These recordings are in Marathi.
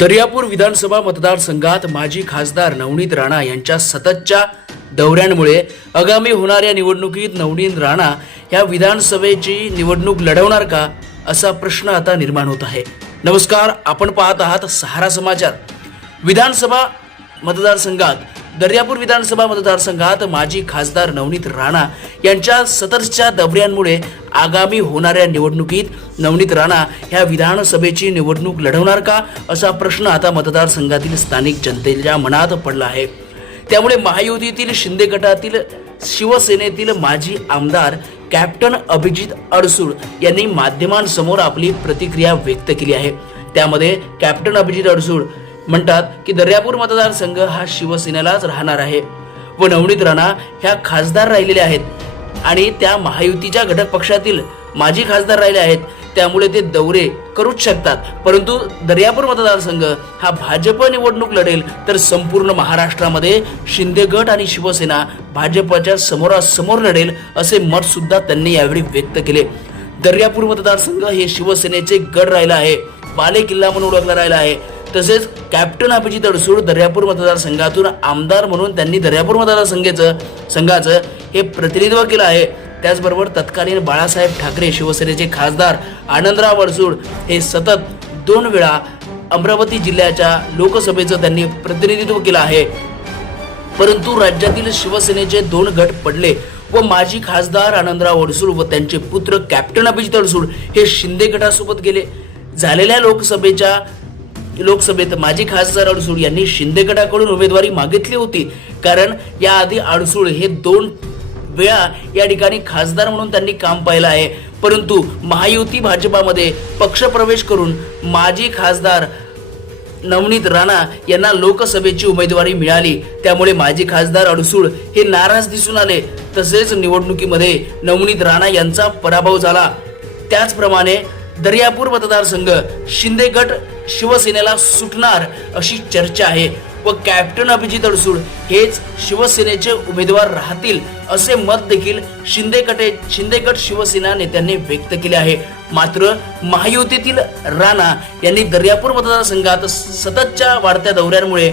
दर्यापूर विधानसभा मतदारसंघात माजी खासदार नवनीत राणा यांच्या सततच्या दौऱ्यांमुळे आगामी होणाऱ्या निवडणुकीत नवनीत राणा या विधानसभेची निवडणूक लढवणार का असा प्रश्न आता निर्माण होत आहे। नमस्कार, आपण पाहत आहात सहारा समाचार। विधानसभा मतदारसंघात दर्यापूर विधानसभा मतदारसंघात माजी खासदार नवनीत राणा यांच्या सततच्या दौऱ्यांमुळे आगामी होणाऱ्या निवडणुकीत नवनीत राणा ह्या विधानसभेची निवडणूक लढवणार का असा प्रश्न आता मतदारसंघातील स्थानिक जनतेच्या मनात पडला आहे। त्यामुळे महायुतीतील शिंदे गटातील शिवसेनेतील माजी आमदार कॅप्टन अभिजित अडसूळ यांनी माध्यमांसमोर आपली प्रतिक्रिया व्यक्त केली आहे। त्यामध्ये कॅप्टन अभिजित अडसूळ म्हणतात की दर्यापूर मतदारसंघ हा शिवसेनेलाच राहणार आहे व नवनीत राणा ह्या खासदार राहिलेले आहेत आणि त्या महायुतीच्या घटक पक्षातील माजी खासदार राहिले आहेत, त्यामुळे ते दौरे करूच शकतात। परंतु दर्यापूर मतदारसंघ हा भाजप निवडणूक लढेल तर संपूर्ण महाराष्ट्रामध्ये शिंदे गट आणि शिवसेना भाजपच्या समोरासमोर लढेल असे मत सुद्धा त्यांनी यावेळी व्यक्त केले। दर्यापूर मतदारसंघ हे शिवसेनेचे गड राहिला आहे, बाले किल्ला म्हणून ओळखला राहिला आहे। तसेच कॅप्टन अभिजित अडसूळ दर्यापूर मतदारसंघातून आमदार म्हणून त्यांनी दर्यापूर मतदारसंघाचं हे प्रतिनिधित्व केलं आहे। त्याचबरोबर तत्कालीन बाळासाहेब ठाकरे शिवसेनेचे खासदार आनंदराव अडसूळ हे सतत 2 वेळा अमरावती जिल्ह्याच्या लोकसभेचं त्यांनी प्रतिनिधित्व केलं आहे। परंतु राज्यातील शिवसेनेचे 2 गट पडले व माजी खासदार आनंदराव अडसूळ व त्यांचे पुत्र कॅप्टन अभिजित अडसूळ हे शिंदे गटासोबत गेले। झालेल्या लोकसभेत माजी खासदार अडसूळ यांनी शिंदे गटाकडून उमेदवारी मागितली होती, कारण याआधी अडसूळ हे 2 वेळा या ठिकाणी खासदार म्हणून त्यांनी काम पाहिलं आहे। परंतु महायुती भाजपामध्ये पक्षप्रवेश करून माजी खासदार नवनीत राणा यांना लोकसभेची उमेदवारी मिळाली, त्यामुळे माजी खासदार अडसूळ हे नाराज दिसून आले। तसेच निवडणुकीमध्ये नवनीत राणा यांचा पराभव झाला। त्याचप्रमाणे दर्यापूर मतदारसंघ शिंदे गट शिवसेनेला सुटणार अशी चर्चा आहे व कॅप्टन अभिजित अडसूळ हेच शिवसेनेचे उमेदवार राहतील असे मत देखील शिंदे गट शिवसेना नेत्यांनी व्यक्त केले आहे। मात्र महायुतीतील राणा यांनी दर्यापूर मतदारसंघात सततच्या वाढत्या दौऱ्यांमुळे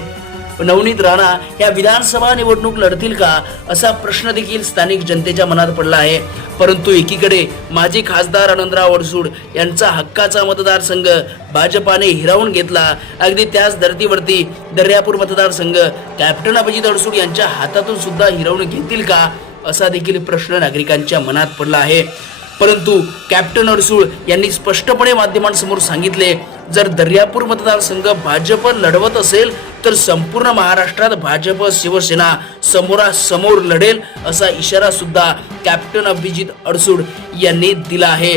नवनीत राणा या विधानसभा निवडणूक लढतील का असा प्रश्न देखील स्थानिक जनतेच्या मनात पडला आहे। परंतु एकीकडे माजी खासदार आनंदराव अडसूळ यांचा हक्काचा मतदारसंघ भाजपाने हिरावून घेतला। अगदी त्याच धर्तीवरती दर्यापूर मतदारसंघ कॅप्टन अभिजित अडसूळ यांच्या हातातून सुद्धा हिरावून घेतील का असा देखील प्रश्न नागरिकांच्या मनात पडला आहे। परंतु कॅप्टन अडसूळ यांनी स्पष्टपणे माध्यमांसमोर सांगितले, जर दर्यापूर मतदारसंघ भाजप लढवत असेल तर संपूर्ण महाराष्ट्रात भाजप शिवसेना समोरासमोर लढेल असा इशारा सुद्धा कॅप्टन अभिजित अडसूळ यांनी दिला आहे।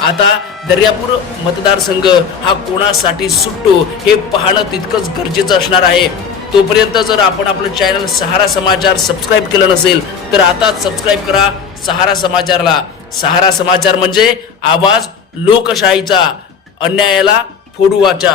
आता दर्यापूर मतदारसंघ हा कोणासाठी सुटतो हे पाहणं तितकंच गरजेचं असणार आहे। तोपर्यंत जर आपण आपलं चॅनल सहारा समाचार सबस्क्राईब केलं नसेल तर आताच सबस्क्राईब करा सहारा समाचारला। सहारा समाचार म्हणजे आवाज लोकशाहीचा, अन्यायाला फोडूवाचा।